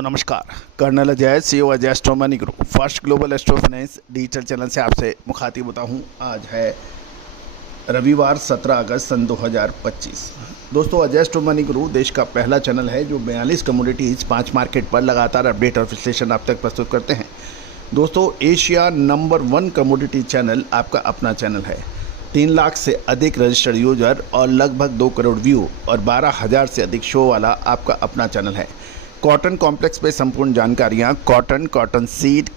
दोस्तों नमस्कार। Colonel Ajay CEO Ajay astro money group first global astro finance digital channel से आपसे मुखातिब होता हूं। आज है रविवार 17 अगस्त सन 2025। दोस्तों अजय एस्ट्रो मनी ग्रुप देश का पहला चैनल है जो 42 कमोडिटीज़ 5 मार्केट पर लगातार अपडेट और विश्लेषण आप तक प्रस्तुत करते हैं। दोस्तों एशिया नंबर 1 कमोडिटी चैनल आपका अपना चैनल है। 3 लाख से अधिक रजिस्टर्ड यूजर और लगभग 2 करोड़ व्यू और 12,000 से अधिक शो वाला आपका अपना चैनल है। कॉटन कॉम्प्लेक्स पे संपूर्ण जानकारियाँ cotton seed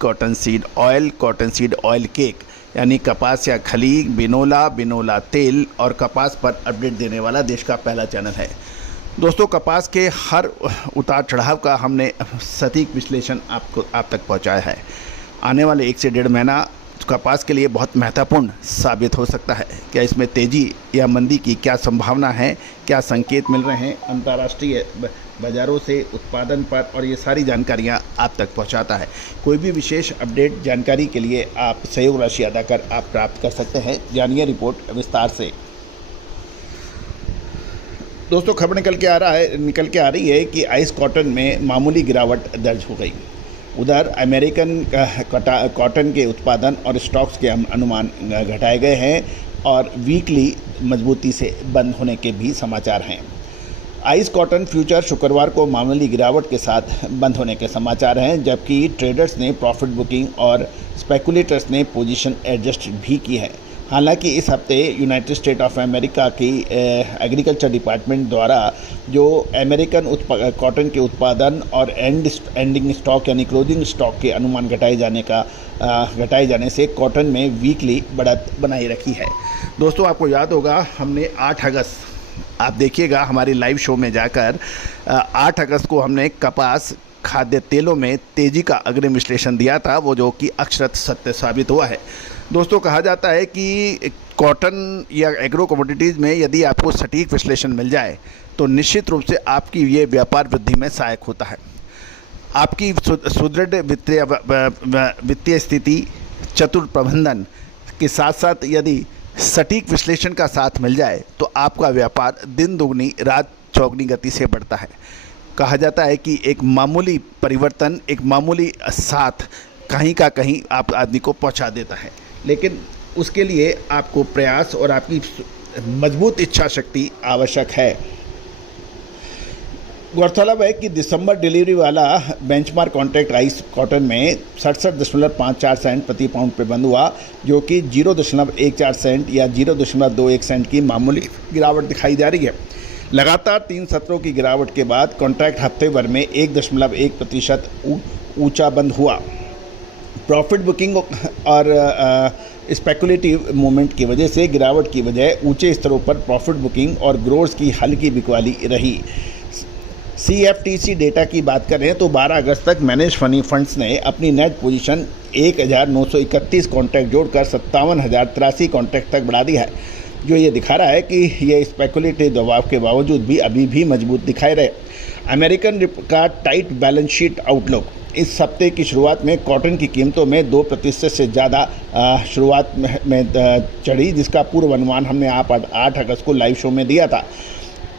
oil, cotton seed oil cake यानी कपास या खली, बिनोला तेल और कपास पर अपडेट देने वाला देश का पहला चैनल है। दोस्तों कपास के हर उतार चढ़ाव का हमने सटीक विश्लेषण आप तक पहुंचाया है। आने वाले 1 से 1.5 महीना कपास के लिए बहुत महत्वपूर्ण साबित हो सकता है। क्या इसमें तेज़ी या मंदी की क्या संभावना है, क्या संकेत मिल रहे हैं अंतर्राष्ट्रीय बाज़ारों से उत्पादन पर, और ये सारी जानकारियाँ आप तक पहुँचाता है। कोई भी विशेष अपडेट जानकारी के लिए आप सहयोग राशि अदा कर आप प्राप्त कर सकते हैं। जानिए रिपोर्ट विस्तार से। दोस्तों खबर निकल के आ रही है कि आइस कॉटन में मामूली गिरावट दर्ज हो गई। उधर अमेरिकन कॉटन के उत्पादन और स्टॉक्स के अनुमान घटाए गए हैं और वीकली मजबूती से बंद होने के भी समाचार हैं। आइस कॉटन फ्यूचर शुक्रवार को मामूली गिरावट के साथ बंद होने के समाचार हैं, जबकि ट्रेडर्स ने प्रॉफिट बुकिंग और स्पेकुलेटर्स ने पोजीशन एडजस्ट भी की है। हालांकि इस हफ्ते यूनाइटेड स्टेट ऑफ अमेरिका की एग्रीकल्चर डिपार्टमेंट द्वारा जो अमेरिकन कॉटन के उत्पादन और एंडिंग स्टॉक यानी क्लोजिंग स्टॉक के अनुमान घटाए जाने से कॉटन में वीकली बढ़त बनाई रखी है। दोस्तों आपको याद होगा हमने 8 अगस्त, आप देखिएगा हमारी लाइव शो में जाकर 8 अगस्त को हमने कपास खाद्य तेलों में तेज़ी का अग्रिम विश्लेषण दिया था, वो जो कि अक्षरशः सत्य साबित हुआ है। दोस्तों कहा जाता है कि कॉटन या एग्रो कमोडिटीज़ में यदि आपको सटीक विश्लेषण मिल जाए तो निश्चित रूप से आपकी ये व्यापार वृद्धि में सहायक होता है। आपकी सुदृढ़ वित्तीय स्थिति, चतुर प्रबंधन के साथ साथ यदि सटीक विश्लेषण का साथ मिल जाए तो आपका व्यापार दिन दुगनी रात चौगनी गति से बढ़ता है। कहा जाता है कि एक मामूली परिवर्तन, एक मामूली साथ कहीं का कहीं आप आदमी को पहुंचा देता है, लेकिन उसके लिए आपको प्रयास और आपकी मजबूत इच्छा शक्ति आवश्यक है। गौरतलब है कि दिसंबर डिलीवरी वाला बेंचमार्क कॉन्ट्रैक्ट राइस कॉटन में 67.54 सेंट प्रति पाउंड पे बंद हुआ, जो कि 0.14 सेंट या 0.21 सेंट की मामूली गिरावट दिखाई जा रही है। लगातार 3 सत्रों की गिरावट के बाद कॉन्ट्रैक्ट हफ्ते भर में 1.1% ऊंचा बंद हुआ। प्रॉफिट बुकिंग और स्पेकुलेटिव मूवमेंट की वजह से गिरावट की बजाय ऊंचे स्तरों पर प्रॉफिट बुकिंग और ग्रोर्स की हल्की बिकवाली रही। CFTC डेटा की बात करें तो 12 अगस्त तक मैनेज फंड्स ने अपनी नेट पोजीशन 1931 कॉन्ट्रैक्ट जोड़कर 57,083 कॉन्ट्रैक्ट तक बढ़ा दिया है, जो ये दिखा रहा है कि यह स्पेकुलेटिव दबाव के बावजूद भी अभी भी मजबूत दिखाई रहे। अमेरिकन का टाइट बैलेंस शीट आउटलुक। इस हफ्ते की शुरुआत में कॉटन की कीमतों में 2% से ज़्यादा शुरुआत में चढ़ी, जिसका पूर्व अनुमान हमने 8 अगस्त को लाइव शो में दिया था।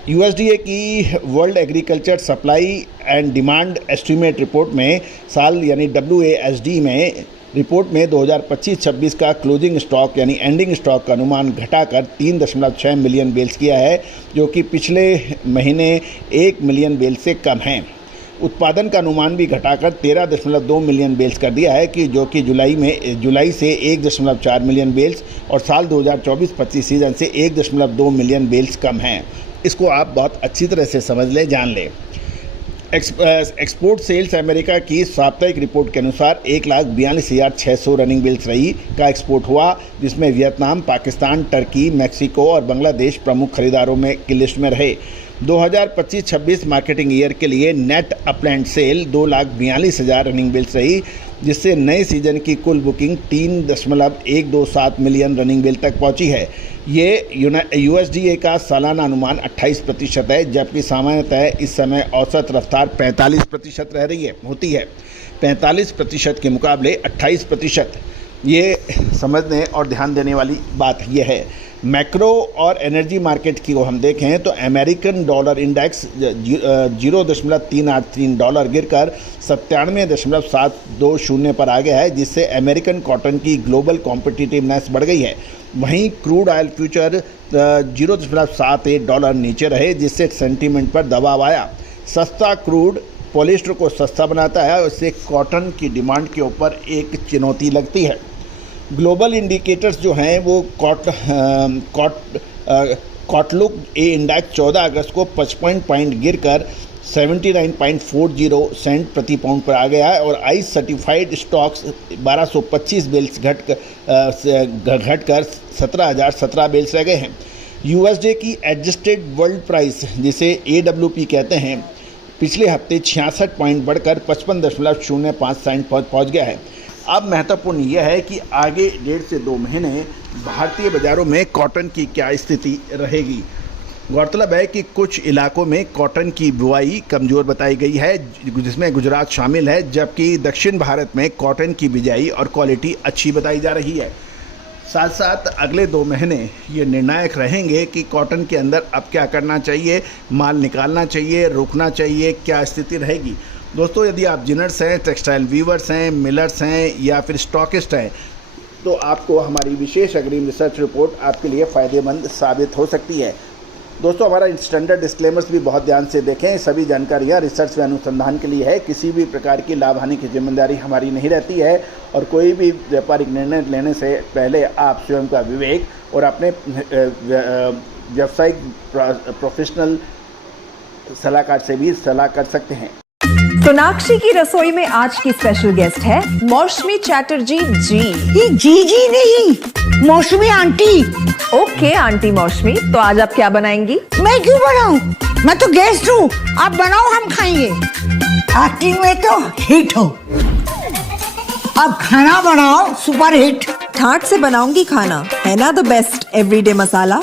USDA की world agriculture supply and demand estimate report में साल यानी WASD में रिपोर्ट में 2025-26 का क्लोजिंग स्टॉक यानी एंडिंग स्टॉक का अनुमान घटाकर 3.6 मिलियन बेल्स किया है, जो कि पिछले महीने 1 मिलियन बेल से कम है। उत्पादन का अनुमान भी घटाकर 13.2 मिलियन बेल्स कर दिया है कि जो कि जुलाई से 1.4 मिलियन बेल्स और साल 2024-25 सीजन से 1.2 मिलियन बेल्स कम हैं। इसको आप बहुत अच्छी तरह से समझ लें, जान लें। एक्सपोर्ट सेल्स अमेरिका की साप्ताहिक रिपोर्ट के अनुसार 1,42,600 रनिंग बेल्स रही का एक्सपोर्ट हुआ, जिसमें वियतनाम, पाकिस्तान, टर्की, मैक्सिको और बांग्लादेश प्रमुख खरीदारों की लिस्ट में रहे। 2025-26 मार्केटिंग ईयर के लिए net upland sale 2,42,000 running bales रही, जिससे नए सीजन की कुल बुकिंग 3.127 मिलियन रनिंग बेल तक पहुंची है। ये USDA का सालाना अनुमान 28% है, जबकि सामान्यतः इस समय औसत रफ्तार 45% होती है। 45% के मुकाबले 28%। ये समझने और ध्यान देने वाली बात यह है। मैक्रो और एनर्जी मार्केट की को हम देखें तो अमेरिकन डॉलर इंडेक्स 0.383 डॉलर गिरकर 97.720 पर आ गया है, जिससे अमेरिकन कॉटन की ग्लोबल कॉम्पिटिटिवनेस बढ़ गई है। वहीं क्रूड ऑयल फ्यूचर 0.78 डॉलर नीचे रहे, जिससे सेंटीमेंट पर दबाव आया। सस्ता क्रूड पॉलिस्टर को सस्ता बनाता है और इससे कॉटन की डिमांड के ऊपर एक चुनौती लगती है। ग्लोबल इंडिकेटर्स जो हैं वो कॉटलुक ए इंडेक्स 14 अगस्त को 55 पॉइंट गिरकर 79.40 सेंट प्रति पाउंड पर आ गया है और आइस सर्टिफाइड स्टॉक्स 1225 बेल्स घटकर 17,017 बेल्स रह गए हैं। यूएसडे की एडजस्टेड वर्ल्ड प्राइस, जिसे AWP कहते हैं, पिछले हफ्ते 66 पॉइंट बढ़कर 55.05 सेंट पहुंच गया है। अब महत्वपूर्ण यह है कि आगे 1.5 से 2 महीने भारतीय बाज़ारों में कॉटन की क्या स्थिति रहेगी। गौरतलब है कि कुछ इलाकों में कॉटन की बुआई कमज़ोर बताई गई है, जिसमें गुजरात शामिल है, जबकि दक्षिण भारत में कॉटन की बिजाई और क्वालिटी अच्छी बताई जा रही है। साथ साथ अगले 2 महीने ये निर्णायक रहेंगे कि कॉटन के अंदर अब क्या करना चाहिए, माल निकालना चाहिए, रोकना चाहिए, क्या स्थिति रहेगी। दोस्तों, यदि आप जिनर्स हैं, टेक्सटाइल वीवर्स हैं, मिलर्स हैं या फिर स्टॉकिस्ट हैं, तो आपको हमारी विशेष अग्रिम रिसर्च रिपोर्ट आपके लिए फ़ायदेमंद साबित हो सकती है। दोस्तों, हमारा स्टैंडर्ड डिस्क्लेमर्स भी बहुत ध्यान से देखें। सभी जानकारियाँ रिसर्च व अनुसंधान के लिए है, किसी भी प्रकार की लाभ हानि की जिम्मेदारी हमारी नहीं रहती है और कोई भी व्यापारिक निर्णय लेने से पहले आप स्वयं का विवेक और अपने व्यावसायिक प्रोफेशनल सलाहकार से भी सलाह कर सकते हैं। सोनाक्षी की रसोई में आज की स्पेशल गेस्ट है मौसमी चैटर्जी जी। ये जी नहीं, मौसमी आंटी। ओके आंटी मौसमी, तो आज आप क्या बनाएंगी? मैं क्यों बनाऊं? मैं तो गेस्ट हूँ, आप बनाओ, हम खाएंगे। एक्टिंग में तो हिट हो, अब खाना बनाओ सुपर हिट। ठाट से बनाऊंगी खाना, है ना द बेस्ट एवरीडे मसाला।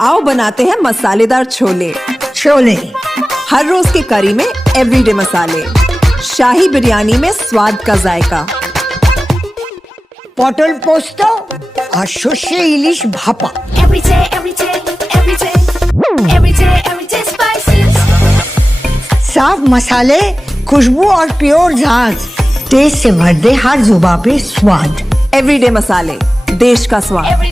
आओ बनाते हैं मसालेदार छोले। छोले हर रोज के करी में एवरीडे मसाले, शाही बिरयानी में स्वाद का जायका। पटल पोस्तो और सर्षे इलिश भापा। साफ मसाले, खुशबू और प्योर झांझ, टेस्ट से भर दे हर जुबान पे स्वाद। एवरीडे मसाले, देश का स्वाद।